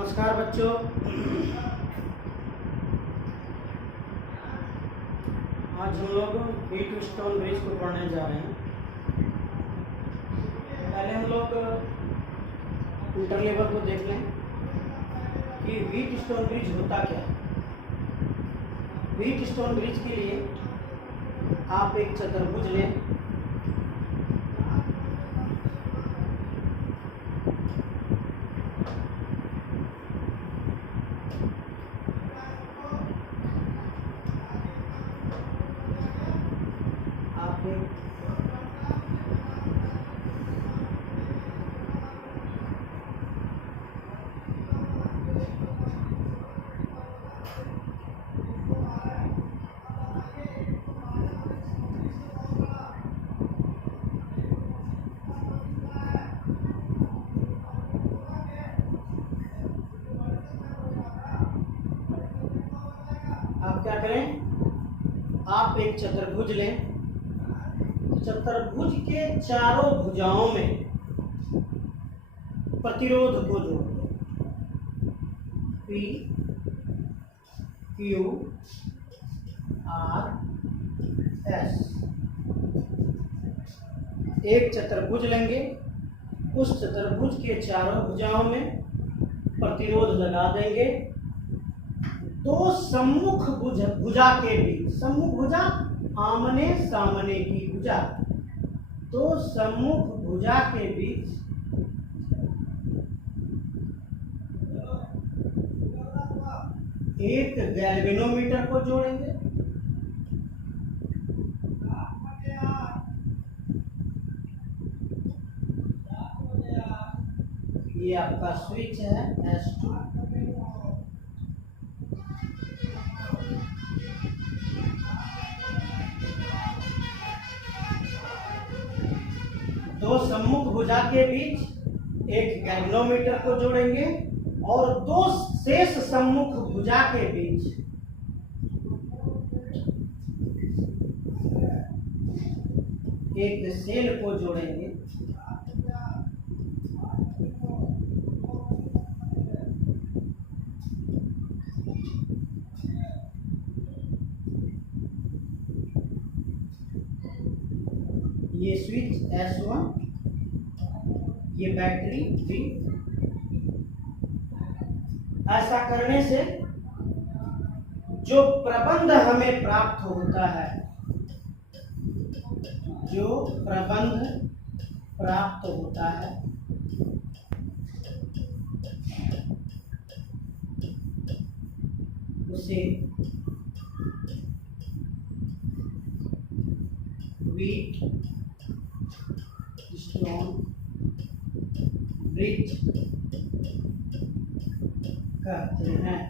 नमस्कार बच्चों। आज हम लोग व्हीटस्टोन ब्रिज को पढ़ने जा रहे हैं। पहले हम लोग इंटर लेवल को देख लें कि व्हीटस्टोन ब्रिज होता क्या है। व्हीटस्टोन ब्रिज के लिए आप एक चतुर्भुज लें। आप क्या करें, आप एक चतुर्भुज लें। चतुर्भुज के चारों भुजाओं में प्रतिरोध को जोड़ दें। P Q R S। एक चतुर्भुज लेंगे, उस चतुर्भुज के चारों भुजाओं में प्रतिरोध लगा देंगे। दो सम्मुख भुजा के बीच, सम्मुख भुजा आमने सामने की भुजा, तो सम्मुख भुजा के बीच एक गैल्वेनोमीटर को जोड़ेंगे। ये आपका स्विच है S2। दो सम्मुख भुजा के बीच एक गैल्वेनोमीटर को जोड़ेंगे और दो शेष सम्मुख भुजा के बीच एक सेल को जोड़ेंगे। ये स्विच S1, ये बैटरी V। ऐसा करने से जो प्रबंध हमें प्राप्त होता है, जो प्रबंध प्राप्त होता है, उसे व्हीटस्टोन ब्रिज कहते हैं।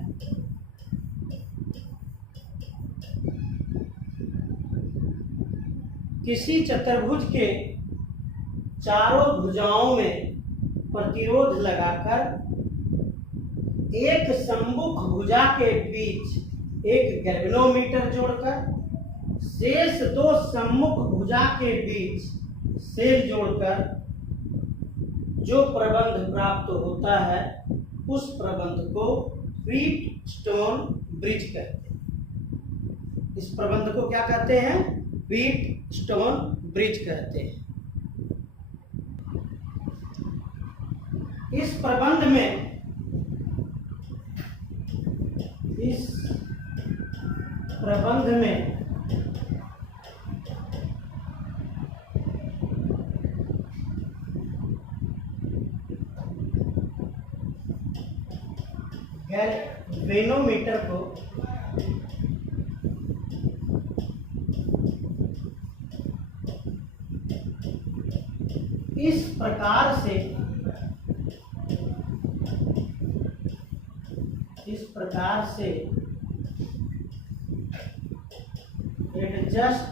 किसी चतुर्भुज के चारों भुजाओं में प्रतिरोध लगाकर एक सम्मुख भुजा के बीच एक गैल्वेनोमीटर जोड़कर शेष दो सम्मुख भुजा के बीच सेल जोड़कर जो प्रबंध प्राप्त होता है, उस प्रबंध को व्हीटस्टोन ब्रिज कहते हैं। इस प्रबंध को क्या कहते हैं? व्हीटस्टोन ब्रिज कहते हैं। इस प्रबंध में गैल्वेनोमीटर को इस प्रकार से एडजस्ट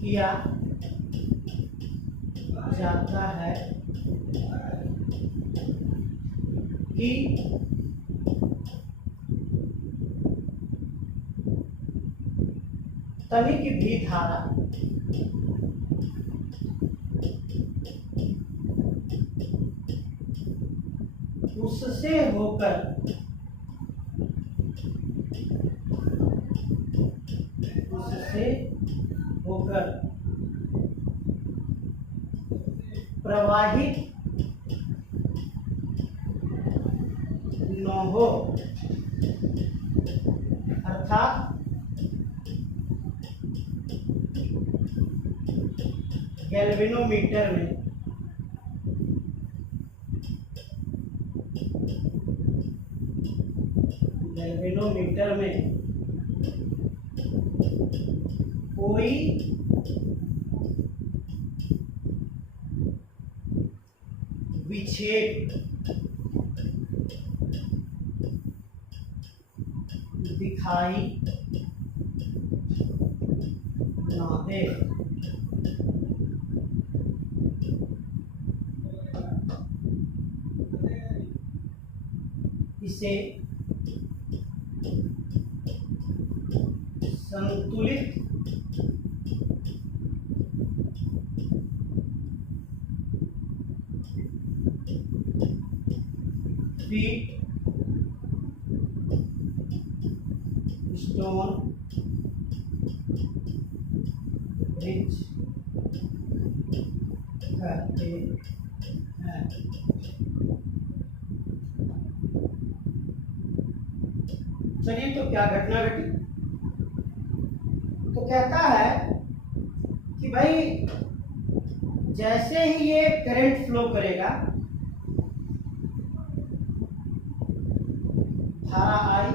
किया जाता है कि तनिक भी धारा उससे होकर प्रवाहित न हो, अर्थात गैल्वेनोमीटर में कोई विक्षेप दिखाई ना दे। इसे संतुलित फीट स्टोन ब्रिज कहते हैं। चलिए, तो क्या घटना घटी? तो कहता है कि भाई जैसे ही ये करंट फ्लो करेगा, धारा आई,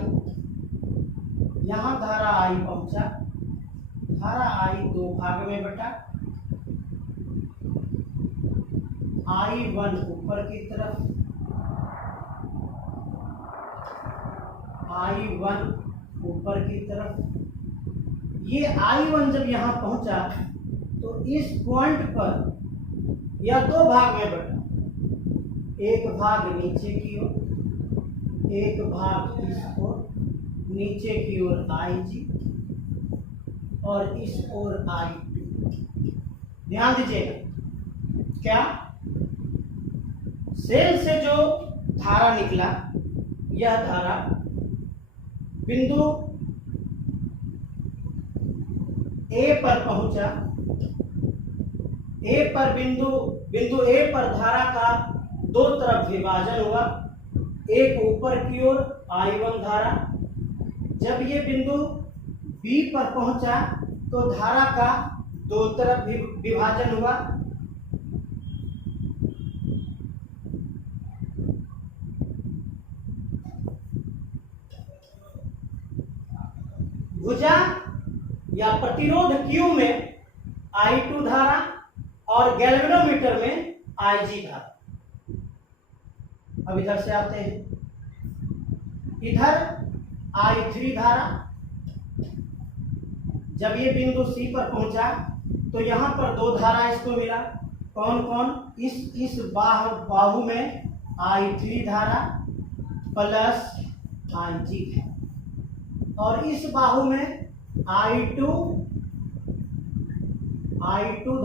यहां धारा आई पहुंचा, धारा आई दो भाग में बटा, I1 ऊपर की तरफ, I1 ऊपर की तरफ। ये I1 जब यहां पहुंचा तो इस पॉइंट पर यह दो भाग में बटा, एक भाग नीचे की ओर, एक भाग इस ओर, नीचे की ओर IG और इस ओर I2। ध्यान दीजिएगा, क्या सेल से जो धारा निकला, यह धारा बिंदु A पर पहुंचा, A पर बिंदु A पर धारा का दो तरफ विभाजन हुआ, एक ऊपर की ओर I1 धारा। जब ये बिंदु B पर पहुंचा तो धारा का दो तरफ विभाजन हुआ, भुजा या प्रतिरोध Q में I2 धारा और गैल्वेनोमीटर में IG धारा। अब इधर से आते हैं, इधर I3 धारा। जब ये बिंदु C पर पहुंचा तो यहां पर दो धारा इसको मिला, कौन कौन? इस बाहु में I3 धारा प्लस IG है, और इस बाहु में I2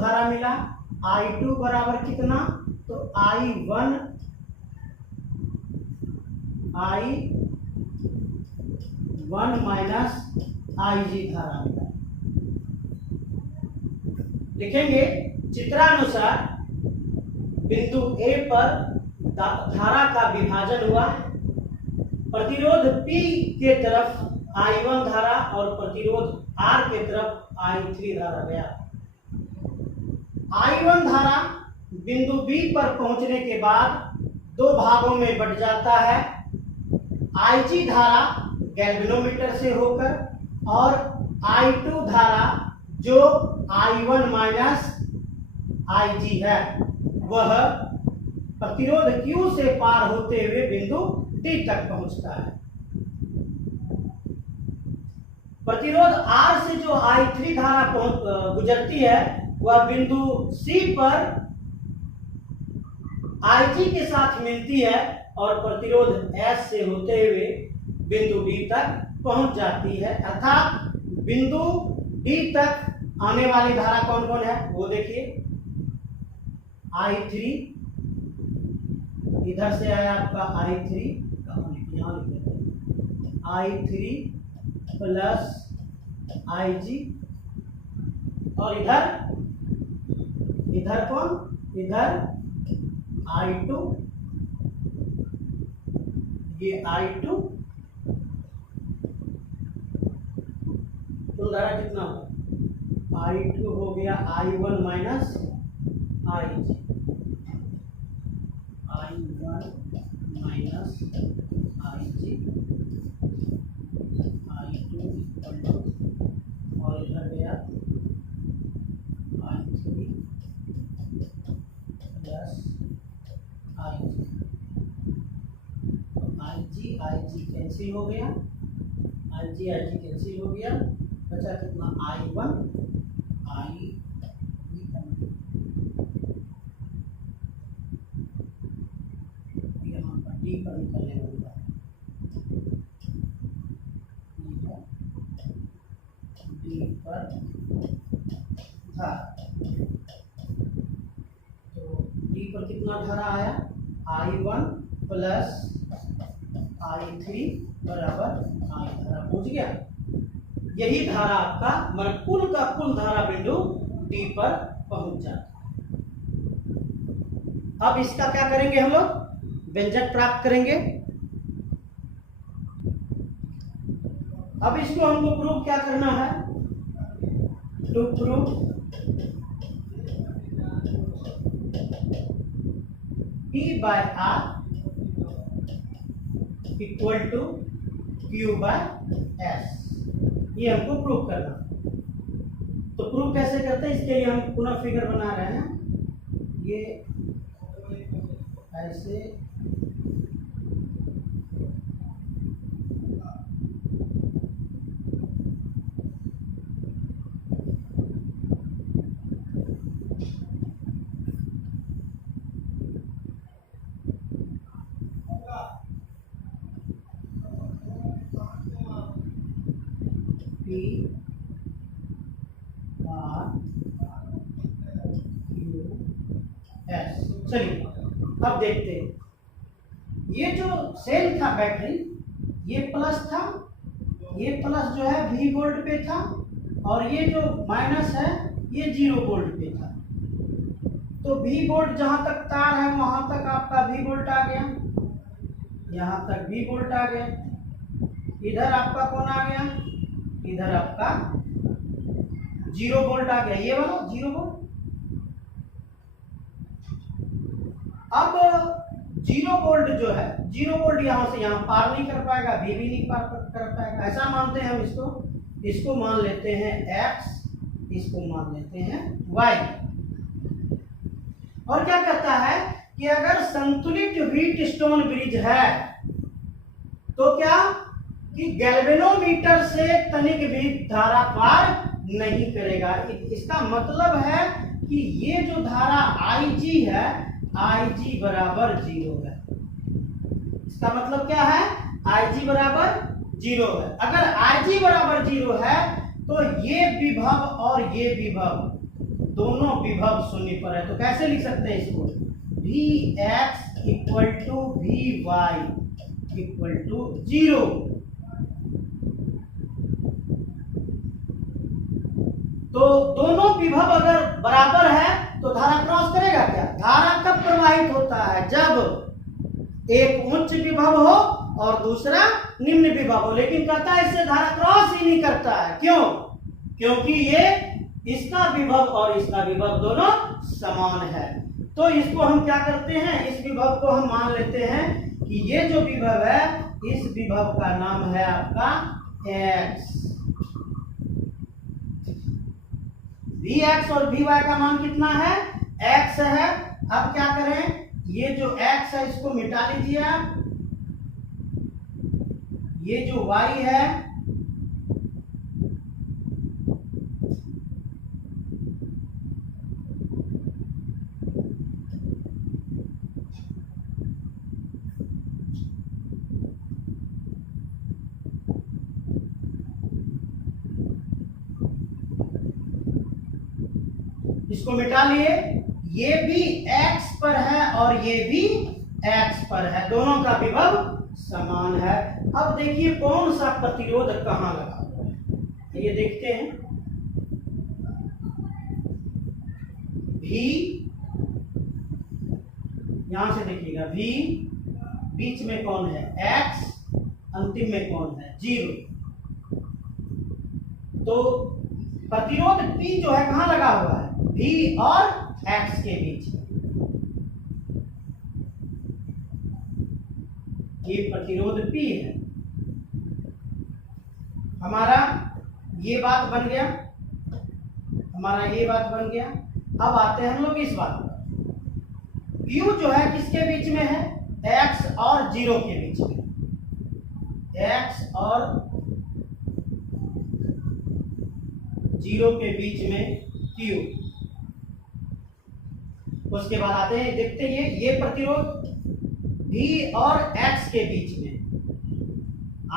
धारा मिला। I2 बराबर कितना? तो I1 माइनस IG धारा मिला। लिखेंगे चित्रानुसार बिंदु A पर धारा का विभाजन हुआ, प्रतिरोध P के तरफ I1 धारा और प्रतिरोध R के तरफ I3 धारा गया। I1 धारा बिंदु B पर पहुंचने के बाद दो भागों में बट जाता है, IG धारा गैल्वेनोमीटर से होकर और I2 धारा जो I1 माइनस IG है, वह प्रतिरोध Q से पार होते हुए बिंदु D तक पहुंचता है। प्रतिरोध R से जो I3 धारा गुजरती है, वह बिंदु C पर IG के साथ मिलती है और प्रतिरोध S से होते हुए बिंदु D तक पहुंच जाती है। अर्थात बिंदु D तक आने वाली धारा कौन कौन है वो देखिए, I3, इधर से आया आपका I3 यहाँ लिख देते हैं I3 प्लस IG, और इधर कौन, इधर I2, ये I2, तो धारा कितना होगा, I2 हो गया I1 minus IG, I1 minus IG, I2 equal to, और इधर गया I3 प्लस IG, तो IG कैंसिल हो गया, IG कैंसिल हो गया, बचा कितना I1 यहाँ पर D पर निकलने वाला है, D पर धारा, तो D पर कितना धारा आया, I1 प्लस I3 बराबर I धारा पहुंच गया। यही धारा आपका मन कुल का कुल धारा बिंदु D पर पहुंच जाता है। अब इसका क्या करेंगे, हम लोग व्यंजक प्राप्त करेंगे। अब इसको हमको प्रूव क्या करना है, to prove P by R equal to Q by S, ये हमको प्रूव करना। तो प्रूव कैसे करते हैं, इसके लिए हम पुनः फिगर बना रहे हैं, ये ऐसे P R Q S। चलिए अब देखते हैं, ये जो सेल था बैटरी, ये प्लस था, ये प्लस जो है V वोल्ट पे था, और ये जो माइनस है ये 0 वोल्ट पे था। तो V वोल्ट जहां तक तार है वहां तक आपका V वोल्ट आ गया, यहां तक V वोल्ट आ गया, इधर आपका कौन आ गया, इधर आपका 0 वोल्ट आ गया, ये वाला 0 वोल्ट। अब 0 वोल्ट जो है, 0 वोल्ट यहां से यहां पार नहीं कर पाएगा, भी नहीं पार कर पाएगा, ऐसा मानते हैं हम इसको मान लेते हैं X, इसको मान लेते हैं Y। और क्या कहता है कि अगर संतुलित व्हीट स्टोन ब्रिज है तो क्या कि गैल्वेनोमीटर से तनिक भी धारा पार नहीं करेगा। इसका मतलब है कि ये जो धारा IG है, IG बराबर 0 है। इसका मतलब क्या है, IG बराबर 0 है। अगर IG बराबर 0 है तो ये विभव और ये विभव दोनों विभव शून्य पर है। तो कैसे लिख सकते हैं इसको, Vx equal to Vy equal to 0। तो दोनों विभव अगर बराबर है तो धारा क्रॉस करेगा क्या, धारा कब प्रवाहित होता है, जब एक उच्च विभव हो और दूसरा निम्न विभव हो। लेकिन कहता है इससे धारा क्रॉस ही नहीं करता है, क्यों, क्योंकि ये इसका विभव और इसका विभव दोनों समान है। तो इसको हम क्या करते हैं, इस विभव को हम मान लेते हैं कि ये जो विभव है, इस विभव का नाम है आपका x। Vx और Vy का मान कितना है, x है। अब क्या करें, ये जो x है इसको मिटा लीजिए आप, ये जो y है इसको मिटा लिए, ये भी x पर है और ये भी x पर है, दोनों का विभव समान है। अब देखिए कौन सा प्रतिरोध कहाँ लगा हुआ है, ये देखते हैं। V, यहां से देखिएगा V, बीच में कौन है X, अंतिम में कौन है 0। तो प्रतिरोध P जो है कहाँ लगा हुआ है, V और X के बीच में। ये प्रतिरोध P है हमारा, ये बात बन गया, हमारा ये बात बन गया। अब आते हैं हम लोग इस बात पर। Q जो है किसके बीच में है, X और 0 के बीच में, X और 0 के बीच में Q। उसके बाद आते हैं, देखते हैं ये प्रतिरोध V और X के बीच में,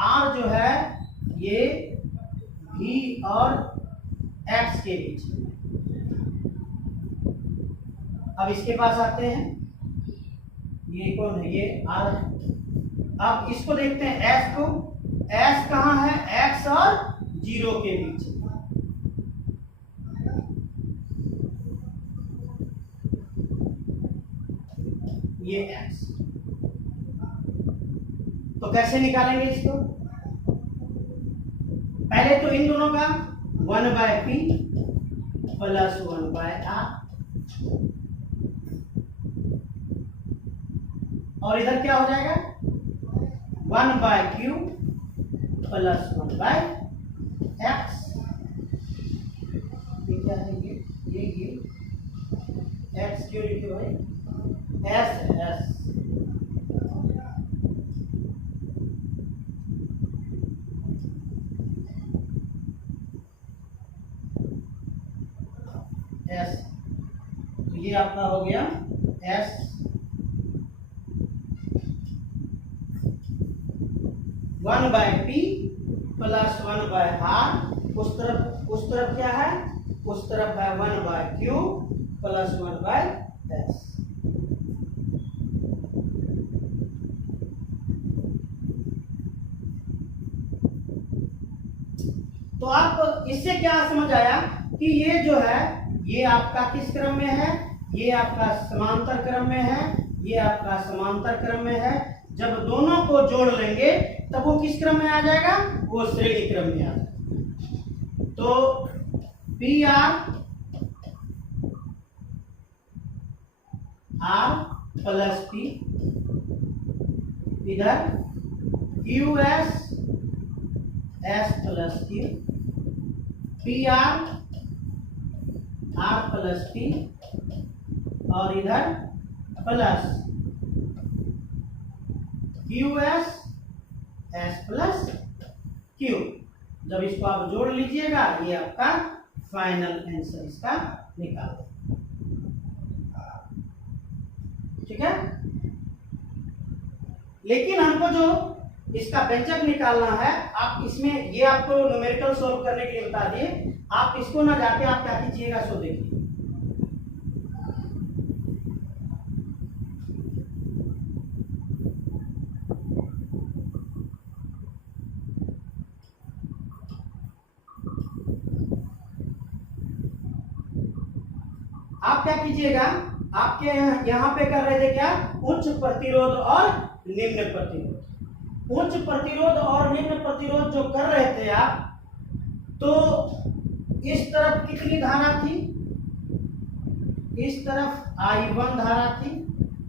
R जो है ये V और X के बीच में। अब इसके पास आते हैं, ये कौन है, ये R। अब इसको देखते हैं S को, S कहाँ है, X और 0 के बीच में। ये X, तो कैसे निकालेंगे इसको, पहले तो इन दोनों का 1/P प्लस 1/R, और इधर क्या हो जाएगा 1/Q प्लस 1/X। ये क्या है, ये X क्यों लिखे भाई, S S, तो ये आपका हो गया S 1/P प्लस 1/R। उस तरफ क्या है, उस तरफ है 1/Q प्लस 1/S। तो आप इससे क्या समझ आया कि ये जो है ये आपका किस क्रम में है, ये आपका समांतर क्रम में है, ये आपका समांतर क्रम में है। जब दोनों को जोड़ लेंगे तब वो किस क्रम में आ जाएगा, वो श्रेणी क्रम में आ जाएगा। तो PR R प्लस P, इधर QS S plus Q, PR R plus P, और इधर plus QS S plus Q। जब इसको आप जोड़ लीजिएगा ये आपका फाइनल आंसर इसका निकाल, ठीक है। लेकिन हमको जो इसका व्यंजक निकालना है, आप इसमें ये आपको न्यूमेरिकल सॉल्व करने के लिए बता दिए, आप इसको ना जाके आप क्या कीजिएगा सो देखिए। आप क्या कीजिएगा, आपके यहाँ पे कर रहे थे क्या, उच्च प्रतिरोध और निम्न प्रतिरोध। उच्च प्रतिरोध और निम्न प्रतिरोध जो कर रहे थे आप, तो इस तरफ कितनी धारा थी, इस तरफ I1 धारा थी,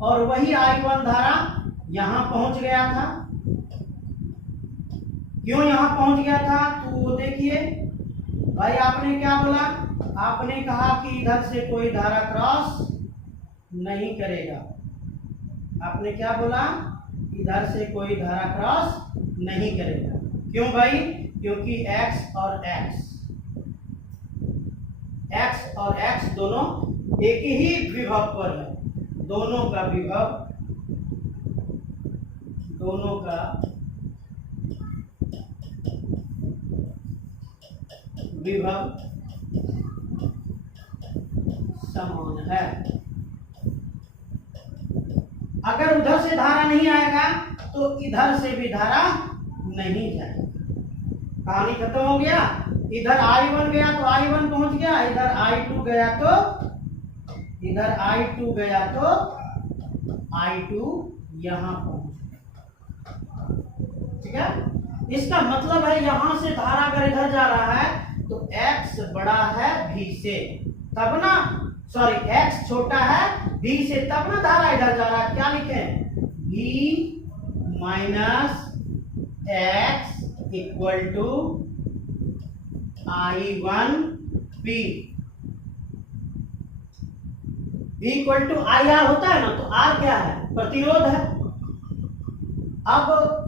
और वही I1 धारा यहां पहुंच गया था। क्यों यहां पहुंच गया था, तो देखिए भाई आपने क्या बोला, आपने कहा कि इधर से कोई धारा क्रॉस नहीं करेगा। आपने क्या बोला, इधर से कोई धारा क्रॉस नहीं करेगा। क्यों भाई, क्योंकि X और X दोनों एक ही विभव पर है। दोनों का विभव समान है। अगर उधर से धारा नहीं आएगा तो इधर से भी धारा नहीं जाएगी। कहानी खत्म हो गया। इधर I1 गया तो I1 पहुंच गया, इधर I2 गया तो I2 यहां पहुंच गया। ठीक है, इसका मतलब है यहां से धारा अगर इधर जा रहा है तो X बड़ा है V से, तब ना, सॉरी X छोटा है V से, तब ना धारा इधर जा रहा है। क्या लिखें? V minus X equal to I1P। V equal to IR होता है ना, तो R क्या है? प्रतिरोध है। अब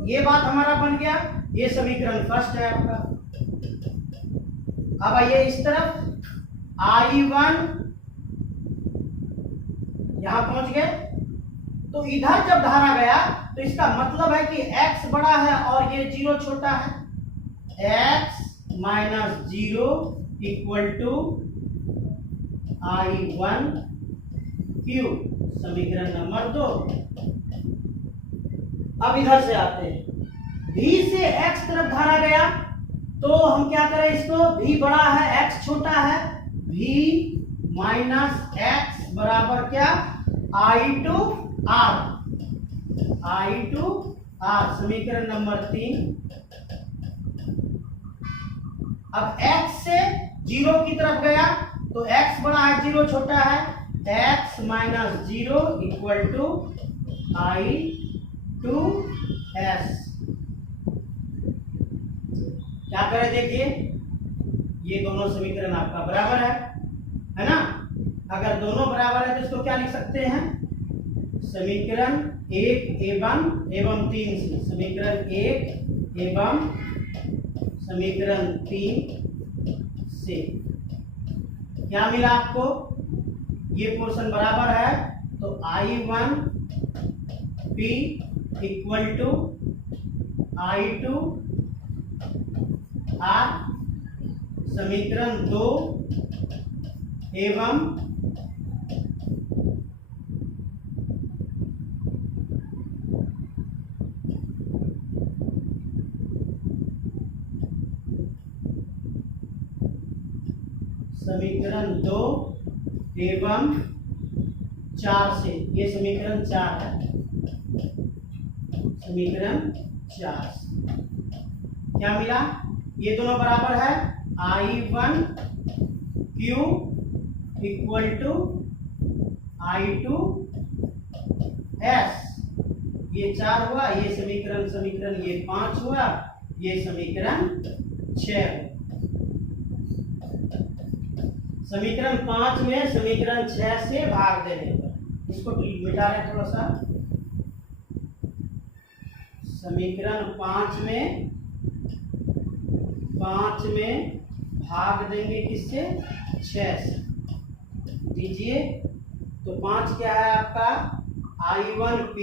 ये बात हमारा बन गया, ये समीकरण फर्स्ट है आपका। अब आइए इस तरफ, I1 यहां पहुंच गए, तो इधर जब धारा गया तो इसका मतलब है कि X बड़ा है और ये 0 छोटा है। X minus 0 equal to I1Q, समीकरण नंबर 2। अब इधर से आते हैं, V से X तरफ धारा गया तो हम क्या करें इसको? V बड़ा है, X छोटा है, V माइनस X बराबर क्या? I2R, समीकरण नंबर 3। अब X से 0 की तरफ गया तो X बड़ा है, 0 छोटा है, X minus 0 equal to I2S। क्या करें देखिए, ये दोनों समीकरण आपका बराबर है ना? अगर दोनों बराबर है तो इसको क्या लिख सकते हैं? समीकरण 1 एवं 3 से, समीकरण 1 एवं समीकरण 3 से क्या मिला आपको? ये पोर्शन बराबर है तो I1P इक्वल टू I2R, समीकरण 2 एवं समीकरण 2 एवं 4 से, ये समीकरण 4 है, समीकरण 4 से क्या मिला? ये दोनों बराबर है, I1Q इक्वल टू I2S, ये 4 हुआ, ये समीकरण ये 5 हुआ, ये समीकरण 6 हुआ। समीकरण 5 में समीकरण 6 से भाग देने पर, इसको मिटा रहे थोड़ा सा, समीकरण 5 में भाग देंगे किससे? 6 से। दीजिए तो 5 क्या है आपका? I1P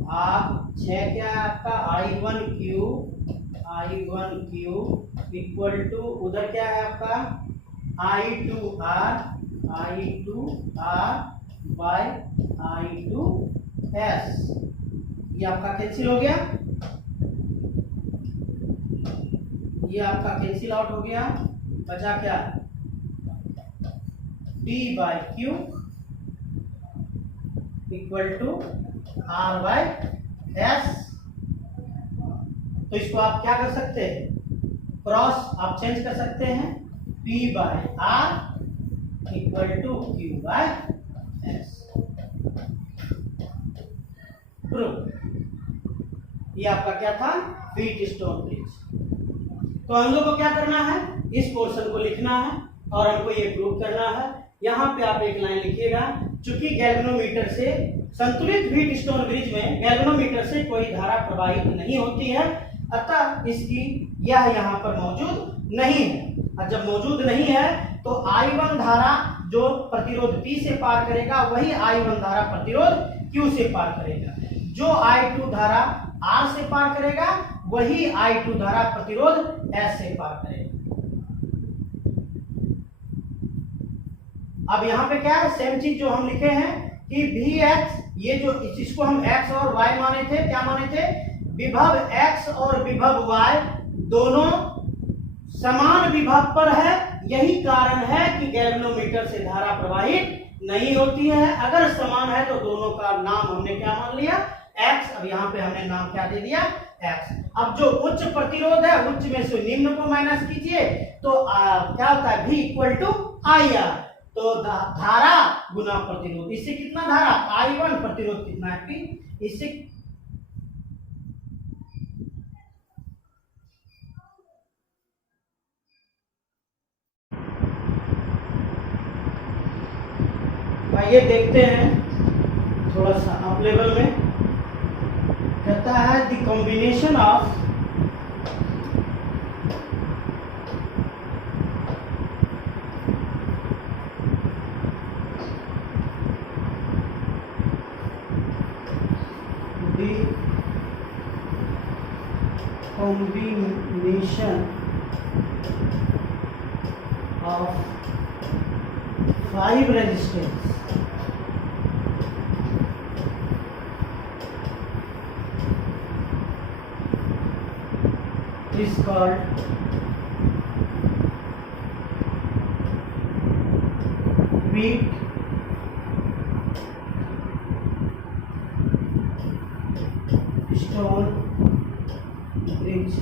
भाग 6 क्या है आपका? I1Q इक्वल टू, उधर क्या है आपका? I2R bye I2S। ये आपका कैंसिल हो गया, ये आपका कैंसिल आउट हो गया, बचा क्या? P by Q equal to R by S। तो इसको आप क्या कर सकते हैं? क्रॉस आप चेंज कर सकते हैं, P by R equal to Q by S। ये आपका क्या था? Wheatstone bridge. तो हम लोग को क्या करना है? इस पोर्शन को लिखना है और हमको ये प्रूव करना है। यहाँ पे आप एक लाइन लिखिएगा, चूंकि गैल्वेनोमीटर से, संतुलित व्हीटस्टोन ब्रिज में गैल्वेनोमीटर से कोई धारा प्रवाहित नहीं होती है, अतः इसकी यह यहाँ पर मौजूद नहीं है। और जब मौजूद नहीं है तो I1 धारा जो प्रतिरोध P से पार करेगा वही I1 धारा प्रतिरोध Q से पार करेगा, जो I2 धारा R से पार करेगा वही I2 धारा प्रतिरोध S से पार करेगा। अब यहाँ पे क्या है? सेम चीज जो हम लिखे हैं कि भी एक्स, ये जो इसको हम एक्स और वाई माने थे, क्या माने थे, विभव एक्स और विभव वाई दोनों समान विभव पर है। यही कारण है कि गैल्वेनोमीटर से धारा प्रवाहित नहीं होती है। अगर समान है तो दोनों का नाम हमने क्या मान लिया, एक्स। अब यहाँ पे हमने नाम क्या दे दिया, एक्स। अब जो उच्च प्रतिरोध है, उच्च में से निम्न को माइनस कीजिए तो क्या होता है, V equal to I R. तो धारा गुना प्रतिरोध, इससे कितना धारा I1, प्रतिरोध कितना है P, इससे आइए देखते हैं थोड़ा सा अप लेवल में। कहता है the combination of combination of 5 resistors is called Wheat stone bridge।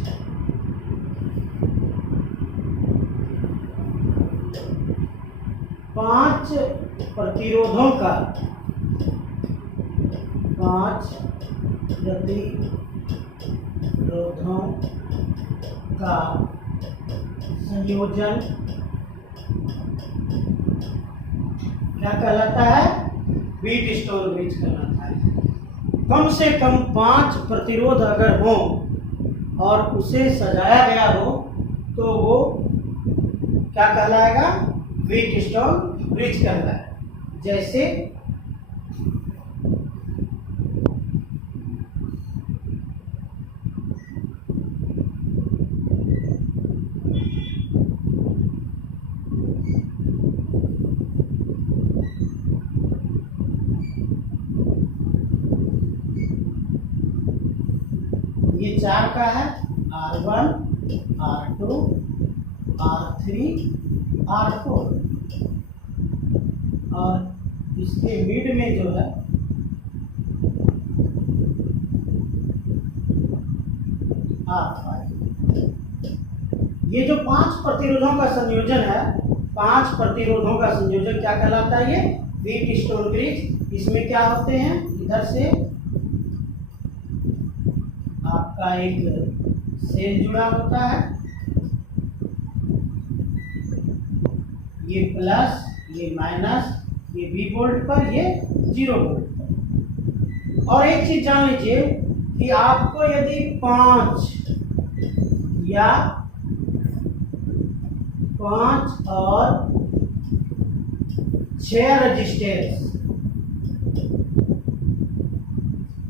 पांच प्रतिरोधों का, पांच प्रतिरोधों का संयोजन क्या कहलाता है, व्हीट स्टोन ब्रिज कहलाता है। कम से कम 5 प्रतिरोध अगर हो और उसे सजाया गया हो तो वो क्या कहलाएगा, व्हीट स्टोन ब्रिज कहलाएगा। जैसे ये 4 का है, R1, R2, R3, R4, और इसके मिड में जो है R5। ये जो 5 प्रतिरोधों का संयोजन है, 5 प्रतिरोधों का संयोजन क्या कहलाता है, ये व्हीट स्टोन ब्रिज। इसमें क्या होते हैं, इधर से आपका एक सेल जुड़ा होता है, ये प्लस, ये माइनस, ये V वोल्ट पर, ये 0 वोल्ट पर। और एक चीज जान लीजिए कि आपको यदि 5 या 5 और 6 रजिस्टेंस,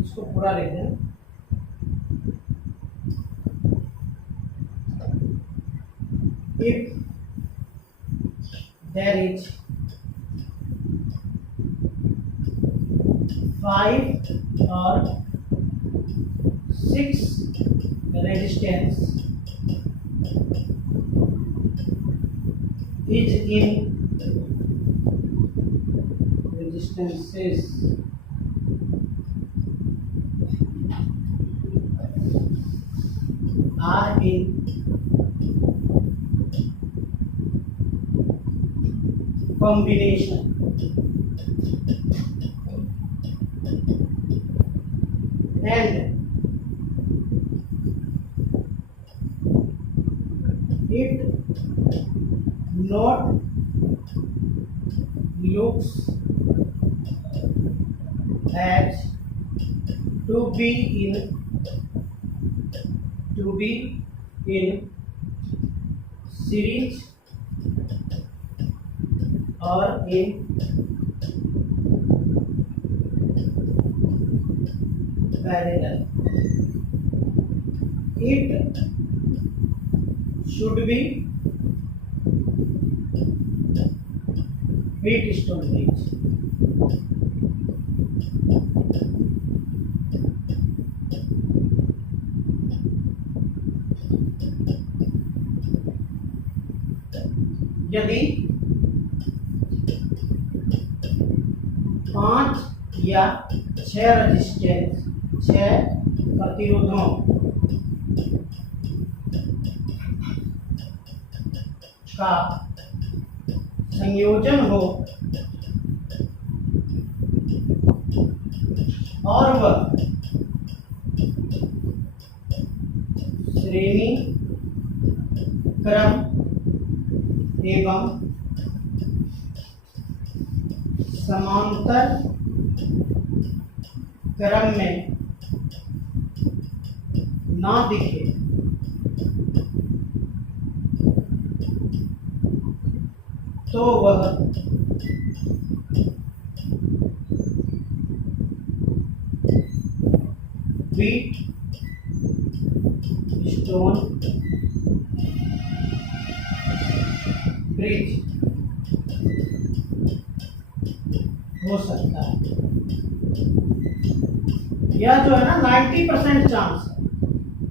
इसको पूरा लिख दें, if there is 5 or 6 resistance is in resistances are in combination and it not looks as to be in series or in parallel. It should be wheat stone bridge. यदि 5 या 6 रेजिस्टेंस, 6 प्रतिरोधों का संयोजन हो और वह श्रेणी क्रम एवं समांतर क्रम में ना दिखे तो वह व्हीट स्टोन ब्रिज हो सकता है। यह जो है ना 90% चांस है।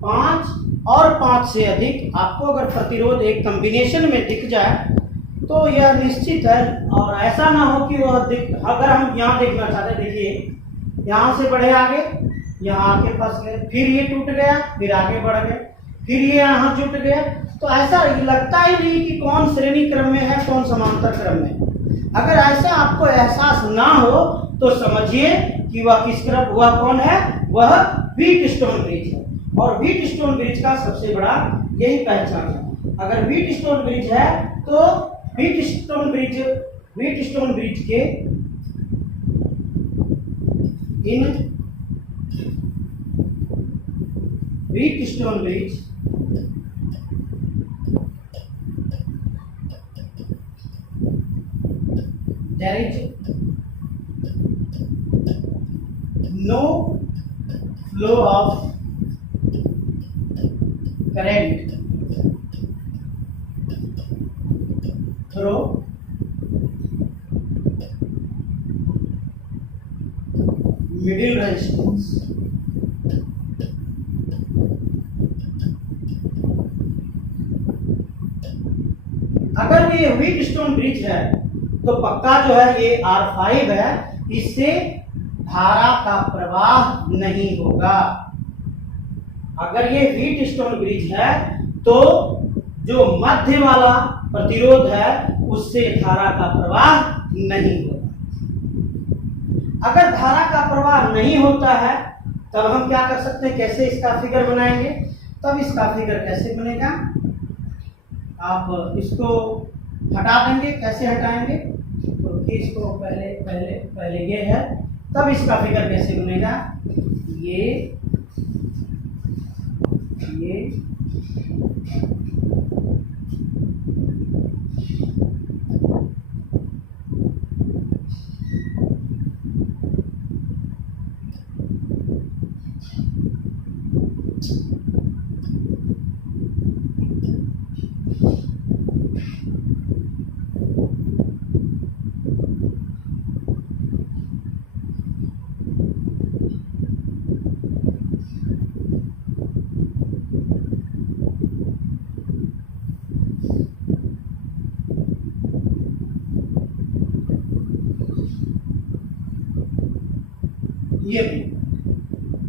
5 और 5 से अधिक आपको अगर प्रतिरोध एक कॉम्बिनेशन में दिख जाए तो यह निश्चित है। और ऐसा ना हो कि वह अगर हम यहाँ देखना चाहते हैं, देखिए यहाँ से बढ़े आगे, यहाँ आके फंस गए, फिर ये टूट गया, फिर आगे बढ़ गए, फिर ये यहाँ जुट गया, तो ऐसा लगता ही नहीं कि कौन श्रेणी क्रम में है, कौन समांतर क्रम में है। अगर ऐसा आपको एहसास ना हो तो समझिए कि वह किस क्रम, वह कौन है, वह व्हीट स्टोन ब्रिज है। और व्हीट स्टोन ब्रिज का सबसे बड़ा यही पहचान है। अगर व्हीट स्टोन ब्रिज है तो व्हीट स्टोन ब्रिज के इन Wheatstone bridge there is no flow of current through middle resistance। अगर ये व्हीट स्टोन ब्रिज है तो पक्का जो है ये R5 है, इससे धारा का प्रवाह नहीं होगा। अगर ये व्हीट स्टोन ब्रिज है तो जो मध्य वाला प्रतिरोध है उससे धारा का प्रवाह नहीं होगा। अगर धारा का प्रवाह नहीं होता है तब हम क्या कर सकते हैं, कैसे इसका फिगर बनाएंगे? तब इसका फिगर कैसे बनेगा, आप इसको हटा देंगे। कैसे हटाएंगे? तो इसको पहले ये है, तब इसका फिगर कैसे बनेगा, ये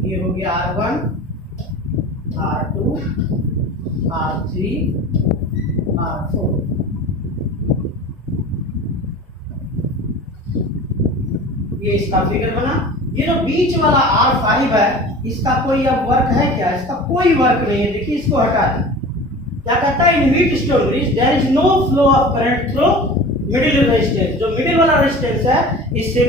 ये हो गया R1, R2, R3, R4। ये इसका फिगर बना। ये जो बीच वाला R5 है इसका कोई अब वर्क है क्या? इसका कोई वर्क नहीं है। देखिए इसको हटा दें। क्या कहता है, in Wheatstone bridge there is no flow of current through middle resistance. जो मिडिल वाला रेजिस्टेंस है इससे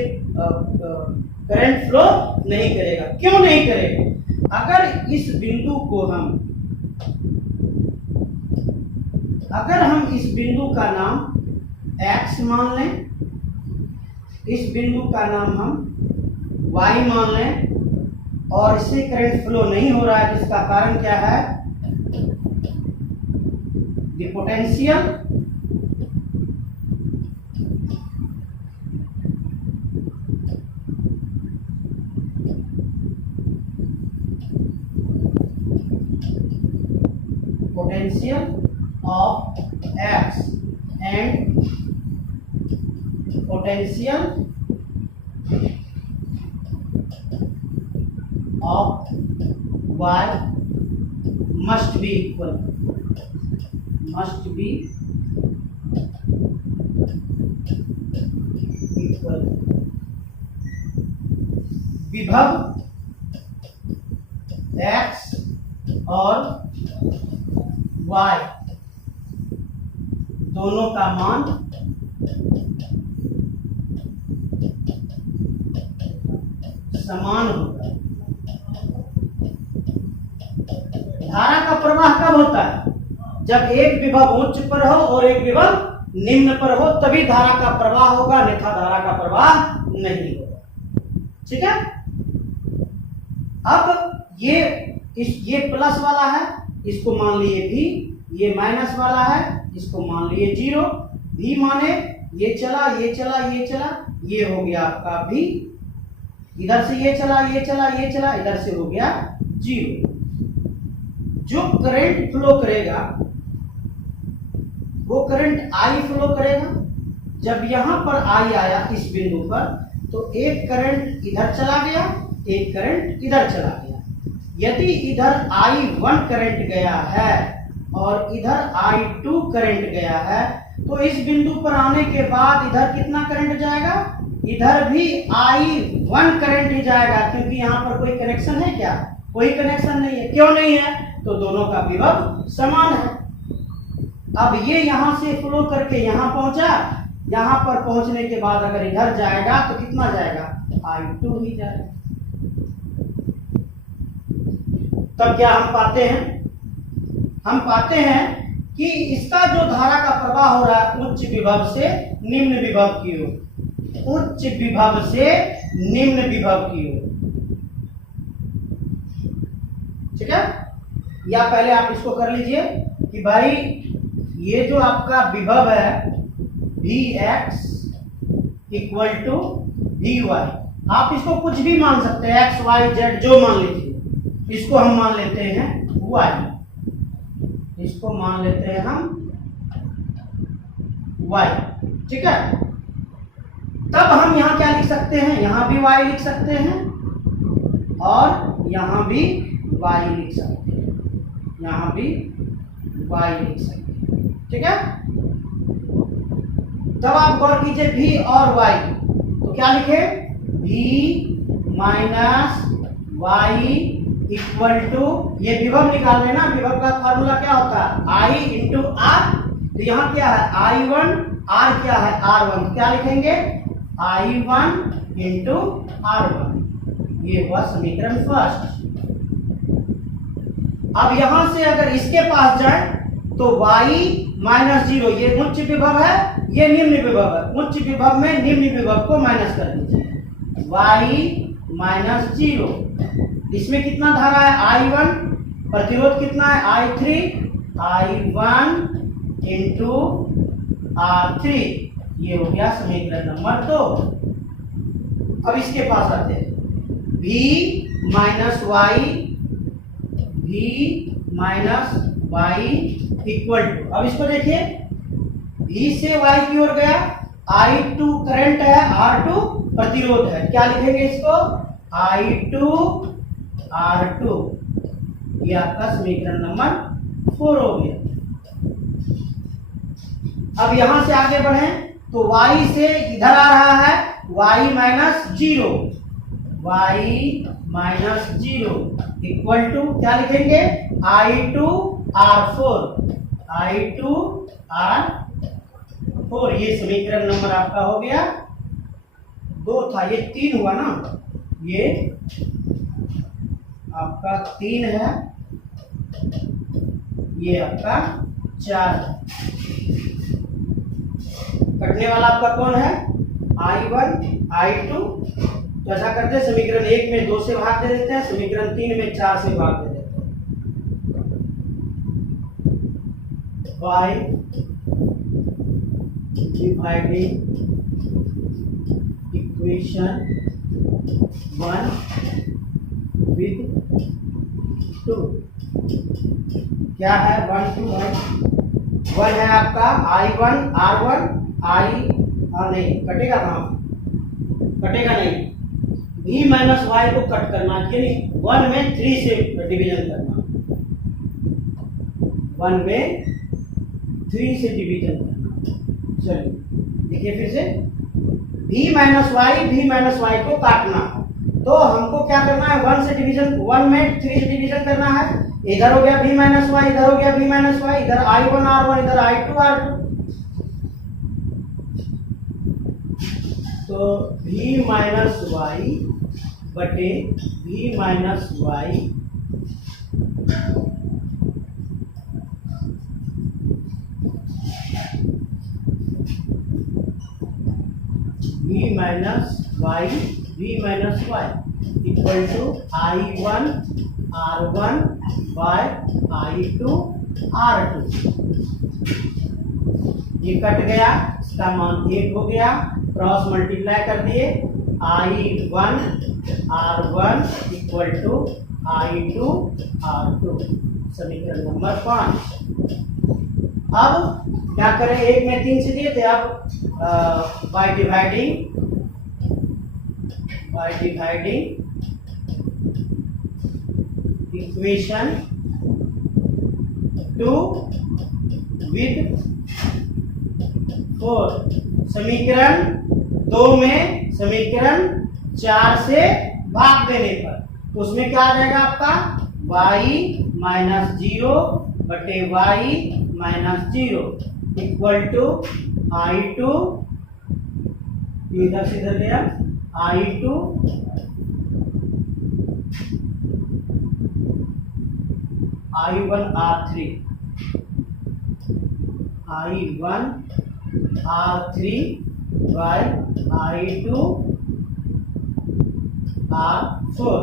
करंट फ्लो नहीं करेगा। क्यों नहीं करेगा? अगर इस बिंदु का नाम x मान लें, इस बिंदु का नाम हम y मान लें, और इससे करंट फ्लो नहीं हो रहा है, जिसका कारण क्या है, the potential potential of X and potential of Y must be equal, must be equal. विभव x और y दोनों का मान समान होगा। धारा का प्रवाह कब होता है? जब एक विभव उच्च पर हो और एक विभव निम्न पर हो, तभी धारा का प्रवाह होगा, अन्यथा धारा का प्रवाह नहीं होगा। ठीक है। अब ये प्लस वाला है, इसको मान लिए भी, ये माइनस वाला है, इसको मान लिए 0। भी माने ये चला ये चला ये चला, ये हो गया आपका भी, इधर से ये चला ये चला ये चला, इधर से हो गया 0। जो करंट फ्लो करेगा वो करंट I फ्लो करेगा। जब यहां पर I आया इस बिंदु पर, तो एक करंट इधर चला गया, एक करंट इधर चला गया। यदि इधर I1 करंट गया है और इधर I2 करंट गया है, तो इस बिंदु पर आने के बाद इधर कितना करंट जाएगा? इधर भी I1 करंट ही जाएगा, क्योंकि यहाँ पर कोई कनेक्शन है क्या? कोई कनेक्शन नहीं है। क्यों नहीं है? तो दोनों का विभव समान है। अब ये यहां से फ्लो करके यहां पहुंचा, यहां पर पहुंचने के बाद अगर इधर जाएगा तो कितना जाएगा? I2 ही जाएगा। तब क्या हम पाते हैं? हम पाते हैं कि इसका जो धारा का प्रवाह हो रहा है उच्च विभव से निम्न विभव की ओर, उच्च विभव से निम्न विभव की ओर। ठीक है। या पहले आप इसको कर लीजिए कि भाई ये जो आपका विभव है Vx इक्वल टू Vy, आप इसको कुछ भी मान सकते हैं, x y z जो मान लीजिए। इसको हम मान लेते हैं y, इसको मान लेते हैं हम y। ठीक है। तब हम यहां क्या लिख सकते हैं? यहां भी y लिख सकते हैं और यहां भी y लिख सकते हैं, यहां भी y लिख सकते हैं। ठीक है। तब आप गौर कीजिए v और y, तो क्या लिखे? v minus y equal to, ये विभव निकाल रहे हैं ना, विभव का फार्मूला क्या होता है? I into R. तो यहाँ क्या है? I1, R क्या है? R1। क्या लिखेंगे? I1 into R1। ये हुआ समीकरण फर्स्ट। अब यहां से अगर इसके पास जाए तो y माइनस 0, ये उच्च विभव है, ये निम्न विभव है। उच्च विभव में निम्न विभव को माइनस कर दीजिए, y माइनस 0। इसमें कितना धारा है? I1। प्रतिरोध कितना है? I3। I1 into R3। ये हो गया समीकरण नंबर 2। अब इसके पास आते हैं, v minus y, v minus y equal to, अब इसको देखिए, v से y की ओर गया, I2 करंट है, R2 प्रतिरोध है। क्या लिखेंगे इसको? I2 R2। ये आपका समीकरण नंबर 4 हो गया। अब यहां से आगे बढ़े तो y से इधर आ रहा है y minus 0, y minus 0 equal to, क्या लिखेंगे? I2 R4, I2 R4। ये समीकरण नंबर आपका हो गया 2 था, ये 3 हुआ ना, ये आपका 3 है, ये आपका 4 है। कटने वाला आपका कौन है? I1 I2। तो ऐसा करते हैं, समीकरण 1 में 2 से भाग दे देते हैं, समीकरण 3 में 4 से भाग दे देते हैं। by dividing equation 1 with 2 क्या है 1 2 1 है आपका I1 R1 I नहीं कटेगा कहाँ कटेगा नहीं v माइनस वाई को कट करना यानी 1 में 3 से डिवीजन करना 1 में 3 से डिवीजन करना। चलिए देखिए फिर से v माइनस वाई को काटना तो हमको क्या करना है 1 से डिवीजन 1 में 3 से डिवीजन करना है। इधर हो गया v माइनस वाई इधर हो गया v माइनस वाई इधर I1 R1 इधर I2 R2 तो v माइनस वाई बटे v minus Y v minus Y equal to I1 R1 by I2 R2 ये कट गया इसका मान 1 हो गया क्रॉस मल्टीप्लाई कर दिए I1 R1 equal to I2 R2 समीकरण नंबर 5। अब क्या करें 1 में 3 से दिए थे अब बाय डिवाइडिंग इक्वेशन 2 विद 4 समीकरण 2 में समीकरण 4 से भाग देने पर तो उसमें क्या आ जाएगा आपका y माइनस 0 बटे y minus 0 equal to I2 इधर से इधर गया I2 I1 R3 by I2 R4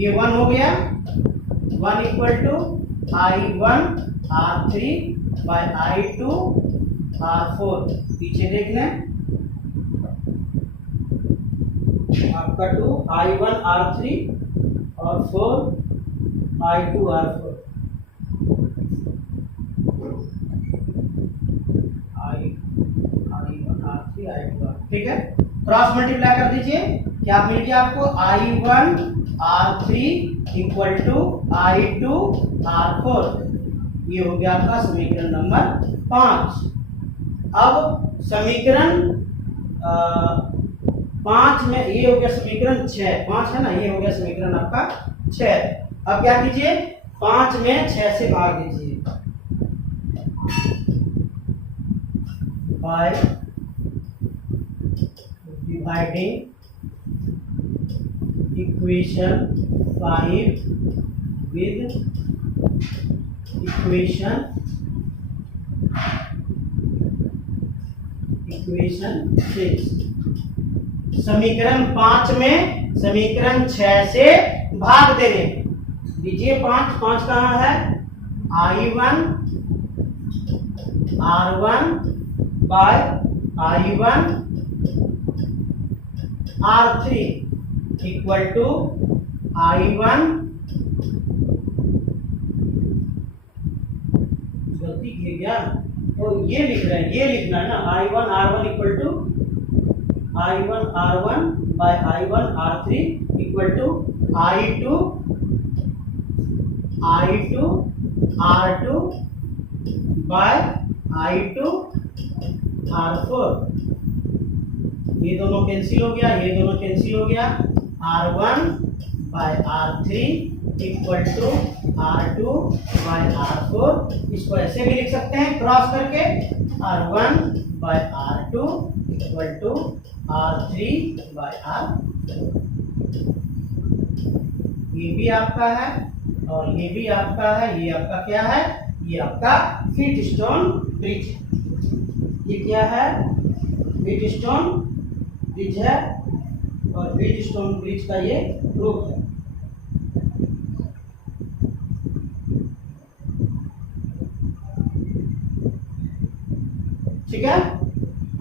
ये 1 हो गया 1 equal to I1 R3 by I2 R4 पीछे देख लें आपका 2 I1 R3 और 4 I2 R4 ठीक है क्रॉस मल्टीप्लाई कर दीजिए क्या मिल गया आपको I1 R3 equal to I2 R4 ये हो गया आपका समीकरण नंबर 5। अब समीकरण 5 में ये हो गया समीकरण 6 5 है ना ये हो गया समीकरण आपका 6। अब क्या कीजिए 5 में 6 से भाग दीजिए by dividing equation 5 with equation 6 समीकरण 5 में समीकरण 6 से भाग देने दीजिए 5 कहाँ है I1 R1 by I1 R3 equal to I1 गलती किए क्या तो ये लिख रहे हैं ये लिखना है ना I1 R1 equal to I1 R1 by I1 R3 equal to I2 R2 by I2 R4 ये दोनों कैंसिल हो गया ये दोनों कैंसिल हो गया R1 bye R3 equal to R2 bye R4 इसको ऐसे भी लिख सकते हैं क्रॉस करके R1 bye R2 equal to R3 bye R4 ये भी आपका है और ये भी आपका है ये आपका क्या है ये आपका व्हीटस्टोन ब्रिज ये क्या है व्हीटस्टोन ब्रिज है और व्हीटस्टोन ब्रिज का ये प्रूफ है। ठीक है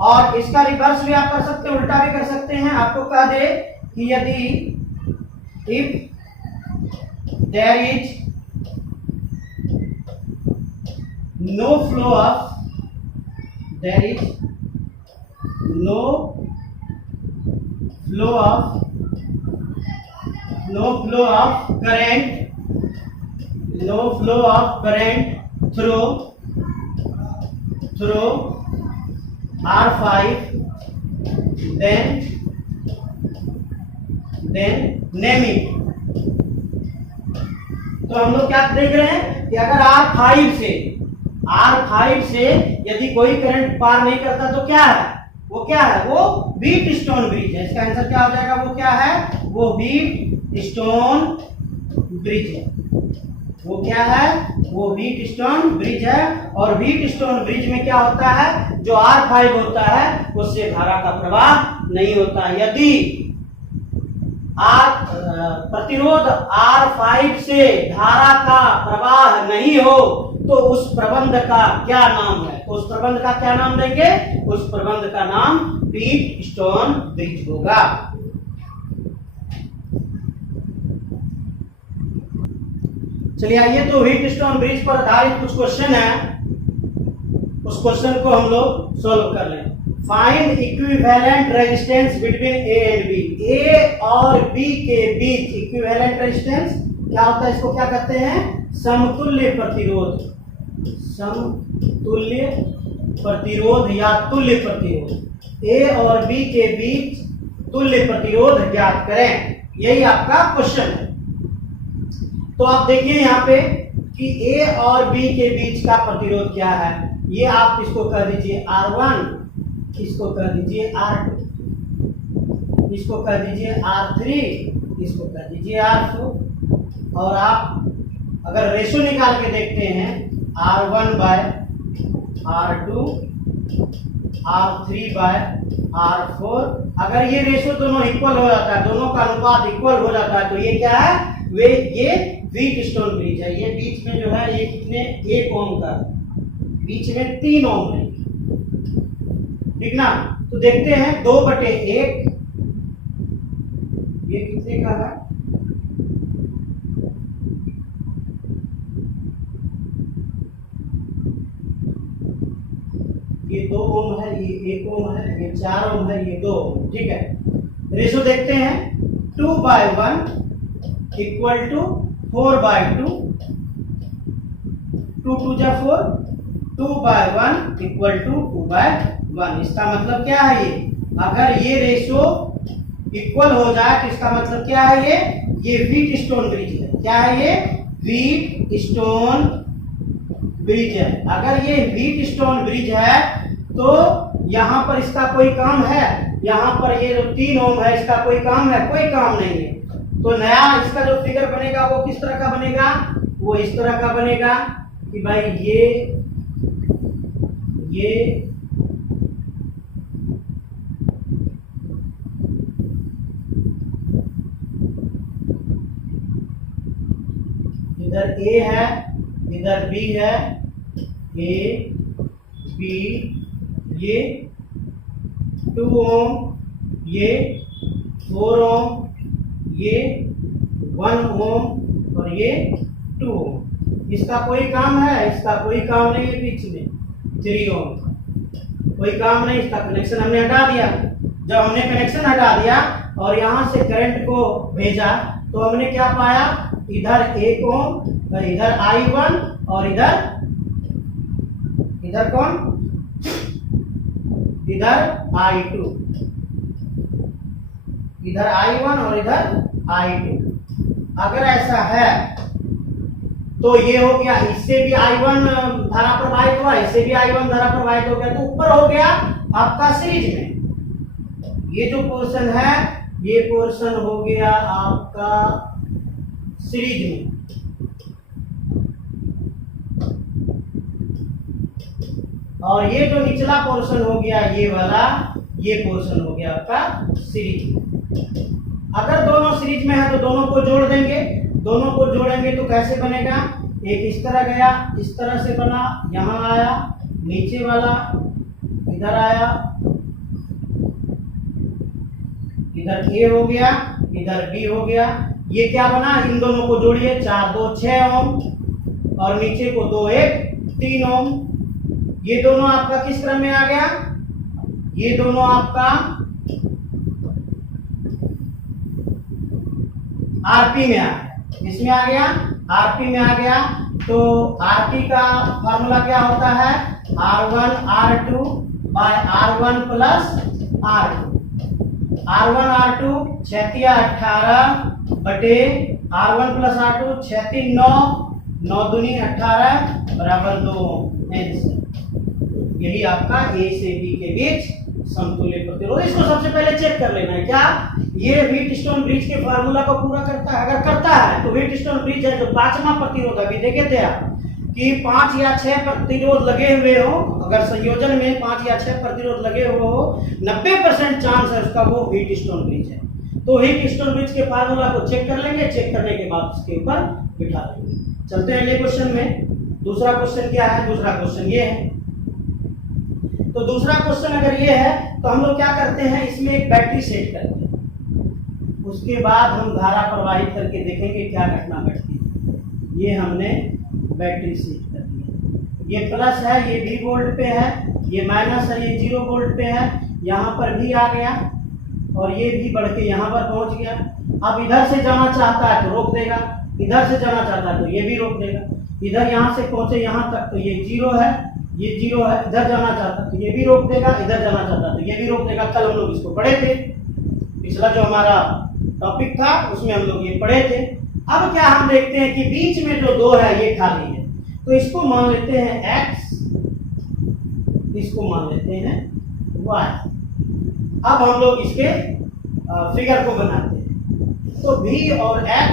और इसका रिवर्स भी आप कर सकते हैं उल्टा भी कर सकते हैं आपको कह दे कि यदि if there is no flow of there is no flow of current through R5, then name it। तो हम लोग क्या देख रहे हैं कि अगर R5 से यदि कोई करंट पार नहीं करता तो क्या है, वो व्हीट स्टोन ब्रिज है। इसका आंसर क्या हो जाएगा, वो क्या है, वो व्हीट स्टोन ब्रिज है। वो क्या है, वो व्हीट स्टोन ब्रिज है। और व्हीट स्टोन ब्रिज में क्या होता है, जो R5 होता है उससे धारा का प्रवाह नहीं होता। यदि प्रतिरोध R5 से धारा का प्रवाह नहीं हो तो उस प्रबंध का क्या नाम है, उस प्रबंध का क्या नाम देंगे, उस प्रबंध का नाम व्हीट स्टोन ब्रिज होगा। चलिए आइए, तो व्हीट स्टोन ब्रिज पर आधारित कुछ क्वेश्चन है, उस क्वेश्चन को हम लोग सॉल्व कर लें। Find equivalent resistance between A and B. A और बी के बीच इक्विवेलेंट रेजिस्टेंस क्या होता है, इसको क्या कहते हैं, समतुल्य प्रतिरोध। समतुल्य प्रतिरोध या तुल्य प्रतिरोध। ए और बी के बीच तुल्य प्रतिरोध ज्ञात करें, यही आपका क्वेश्चन है। तो आप देखिए यहाँ पे कि ए और बी के बीच का प्रतिरोध क्या है। ये आप इसको कर दीजिए R1, इसको कर दीजिए R2, इसको कर दीजिए R3, इसको कर दीजिए R4। और आप अगर रेशो निकाल के देखते हैं R1 bye R2, R3 bye R4, अगर ये रेशो दोनों इक्वल हो जाता है, दोनों का अनुपात इक्वल हो जाता है, तो ये क्या है, ये व्हीट स्टोन ब्रिज है। ये बीच में जो है ये कितने, 1 ओम का, बीच में 3 ओम है, ठीक ना। तो देखते हैं 2/1 ये कितने का है, ये 2 ओम है, ये 1 ओम है, ये 4 ओम है, ये 2 ओम, ठीक है। रेशो देखते हैं 2/1 इक्वल टू 4/2, 2 2 जा 4, 2/1 इक्वल टू 2/1। इसका मतलब क्या है, अगर ये रेशो इक्वल हो जाए तो इसका मतलब क्या है, ये व्हीट स्टोन ब्रिज है। क्या है, ये व्हीट स्टोन ब्रिज है। अगर ये व्हीट स्टोन ब्रिज है तो यहाँ पर इसका कोई काम है, यहाँ पर ये जो 3 ओम है इसका कोई काम है, कोई काम नहीं है। तो नया इसका जो फिगर बनेगा वो किस तरह का बनेगा, वो इस तरह का बनेगा कि भाई ये इधर ए है, इधर बी है, ए बी, ये 2 ओम, ये 4 ओम, ये 1 ओम और ये 2 ओम। इसका कोई काम है, इसका कोई काम नहीं है। बीच में 3 ओम कोई काम नहीं, इसका कनेक्शन हमने हटा दिया। जब हमने कनेक्शन हटा दिया और यहाँ से करंट को भेजा तो हमने क्या पाया, इधर 1 ओम, इधर I1 और इधर कौन, इधर I2, इधर I1 और इधर I2। अगर ऐसा है तो ये हो गया, इससे भी I1 धारा प्रवाहित हुआ, इससे भी I1 धारा प्रवाहित हो गया, तो ऊपर हो गया आपका सीरीज में। ये जो पोर्शन है ये पोर्शन हो गया आपका सीरीज में। और ये जो निचला पोर्शन हो गया ये वाला, ये पोर्शन हो गया आपका सीरीज में। अगर दोनों सीरीज में है तो दोनों को जोड़ देंगे, दोनों को जोड़ेंगे तो कैसे बनेगा, एक इस तरह गया, इस तरह से बना, यहाँ आया, नीचे वाला इधर आया, इधर ए हो गया, इधर बी हो गया, ये क्या बना, इन दोनों को जोड़िए, 4 2 6 ओम और नीचे को 2 1 3 ओम। ये दोनों आपका किस क्रम में आ गया, ये दोनों आपका आरपी में आ गया, इसमें आ गया, आरपी में आ गया। तो आरपी का फॉर्मूला क्या होता है, R1 R2 bye R1 plus R2। R1 R2 6 18 बटे R1 प्लस R2 6 9 9 दूनी 18 बराबर 2 आंसर। यही आपका ए से बी के बीच समतुल्य प्रतिरोध। इसको सबसे पहले चेक कर लेना है, क्या ये व्हीटस्टोन ब्रिज के फार्मूला को पूरा करता है। अगर करता है तो व्हीटस्टोन ब्रिज है जो 5वां प्रतिरोध, अभी देखे थे आप कि 5 या 6 प्रतिरोध लगे हुए हो, अगर संयोजन में 5 या 6 प्रतिरोध लगे हुए हो, 90% चांस है उसका वो व्हीटस्टोन ब्रिज है। तो व्हीटस्टोन ब्रिज के फार्मूला को चेक कर लेंगे, चेक करने के बाद उसके ऊपर बिठा देंगे। चलते हैं अगले क्वेश्चन में। दूसरा क्वेश्चन क्या है, दूसरा क्वेश्चन ये है। तो दूसरा क्वेश्चन अगर ये है तो हम लोग क्या करते हैं, इसमें एक बैटरी सेट करते हैं, उसके बाद हम धारा प्रवाहित करके देखेंगे क्या घटना घटती है। ये हमने बैटरी सेट कर दी, ये प्लस है, ये भी वोल्ट पे है, ये माइनस है, ये 0 वोल्ट पे है, यहाँ पर भी आ गया और ये भी बढ़ के यहाँ पर पहुंच गया। अब इधर से जाना चाहता है तो रोक देगा, इधर से जाना चाहता है तो ये भी रोक देगा। इधर यहाँ से पहुंचे यहाँ तक तो ये 0 है, ये 0 है, इधर जाना चाहता तो ये भी रोक देगा, इधर जाना चाहता तो ये भी रोक देगा। कल हम लोग इसको पढ़े थे, पिछला जो हमारा टॉपिक था उसमें हम लोग ये पढ़े थे। अब क्या हम देखते हैं कि बीच में जो 2 है ये खाली है, तो इसको मान लेते हैं x, इसको मान लेते हैं y। अब हम लोग इसके फिगर को बनाते हैं। तो v और x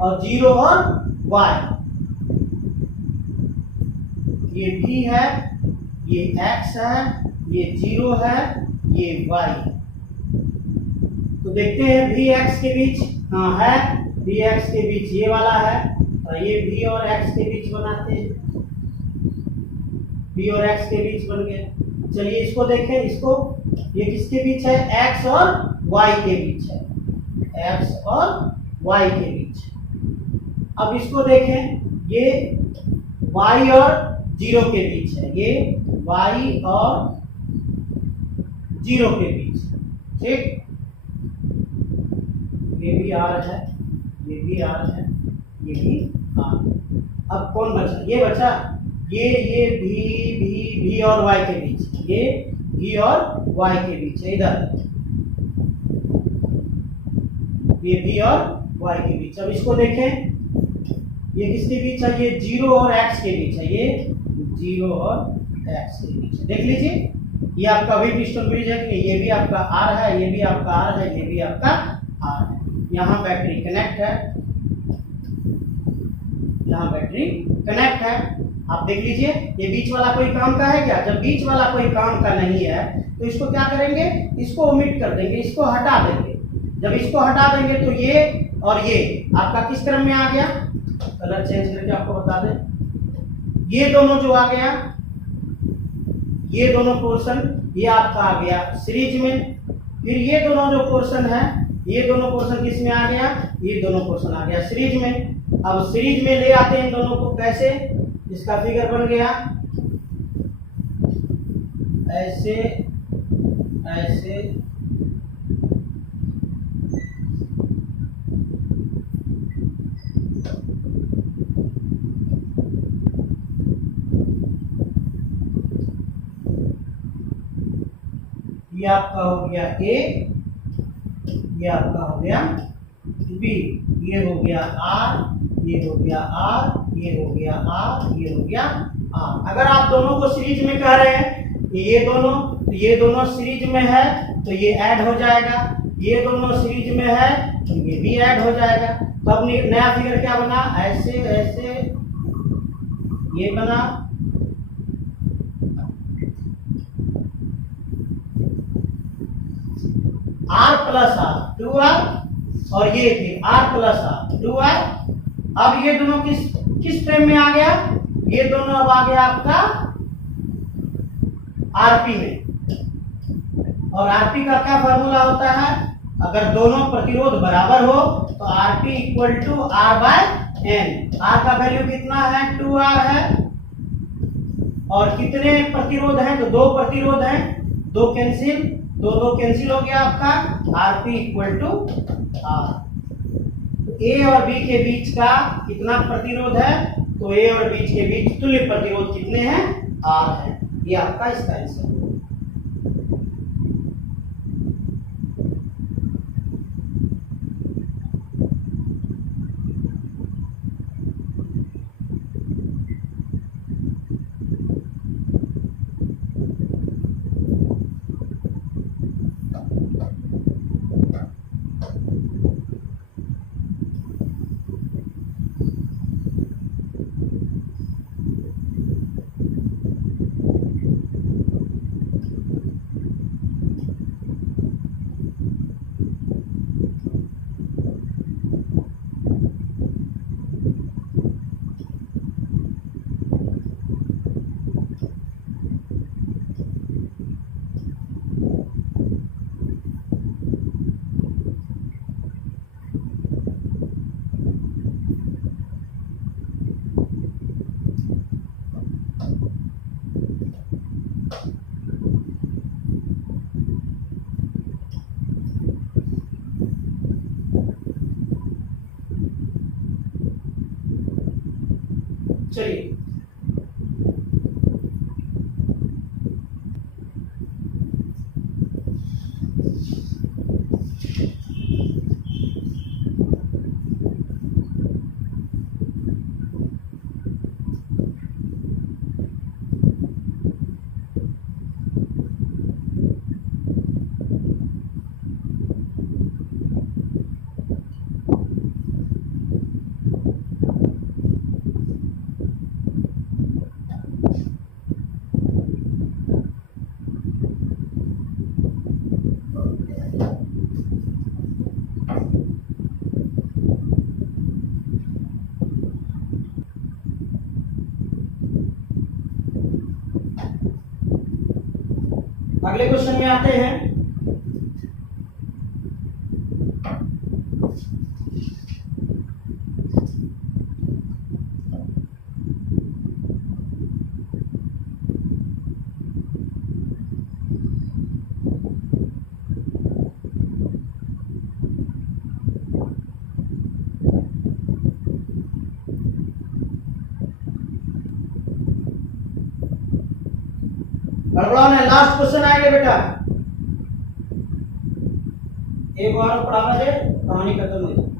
और 0 और y, ये v है, ये x है, ये 0 है, ये y है। तो देखते हैं vx के बीच, हाँ है, vx के बीच ये वाला है, और ये v और x के बीच बनाते हैं, v और x के बीच बन गया। चलिए इसको देखें, इसको ये किसके बीच है, x और y के बीच है, x और y के बीच। अब इसको देखें, ये y और 0 के बीच है, ये y और 0 के बीच, ठीक। ये भी R है, ये भी R है, ये भी R। अब कौन बचा, ये बचा, ये v और y के बीच, ये v और y के बीच है, इधर ये v और y के बीच। अब इसको देखें, ये किसके बीच है, ये 0 और x के बीच है, ये 0 और x के बीच है। देख लीजिए, ये आपका व्हीटस्टोन ब्रिज है कि नहीं, ये भी आपका R है, ये भी आपका R है, ये भी आपका R है। यहाँ बैटरी कनेक्ट है, यहाँ बैटरी कनेक्ट है। आप देख लीजिए, ये बीच वाला कोई काम का है क्या, जब बीच वाला कोई काम का नहीं है तो इसको क्या करेंगे, इसको ओमिट कर देंगे, इसको हटा देंगे। जब इसको हटा देंगे तो ये और ये आपका किस क्रम में आ गया, कलर चेंज करके आपको बता दें, ये दोनों जो आ गया, ये दोनों पोर्शन ये आपका आ गया सीरीज में। फिर ये दोनों जो पोर्शन है, ये दोनों पोर्शन किस में आ गया, ये दोनों पोर्शन आ गया सीरीज में। अब सीरीज में ले आते हैं दोनों को, कैसे, इसका फिगर बन गया ऐसे ऐसे, ये आपका हो गया A, ये आपका हो गया B, ये हो गया R, ये हो गया R, ये हो गया R, ये हो गया R। अगर आप दोनों को सीरीज में कह रहे हैं, ये दोनों सीरीज में है तो ये ऐड हो जाएगा, ये दोनों सीरीज में है तो ये भी ऐड हो जाएगा। तो अब नया फिगर क्या बना, ऐसे ऐसे ये बना, R प्लस R 2R, और ये फिर R प्लस R 2R। अब ये दोनों किस फ्रेम में आ गया, ये दोनों अब आ गया आपका आरपी में, और आरपी का क्या फॉर्मूला होता है, अगर दोनों प्रतिरोध बराबर हो तो RP equal to R by N. R का वैल्यू कितना है, 2R है, और कितने प्रतिरोध हैं, तो 2 प्रतिरोध हैं, 2 कैंसिल, 2 कैंसिल हो गया आपका, आरपी इक्वल टू आर। ए और बी के बीच का कितना प्रतिरोध है, तो ए और बी के बीच तुल्य प्रतिरोध कितने हैं, आर है। ये आपका इसका आंसर है। चलिए अगले क्वेश्चन में आते हैं। गड़बड़ा ने लास्ट क्वेश्चन आएगा बेटा, एक बार पढ़ाना दे, कहानी खत्म हो जाए।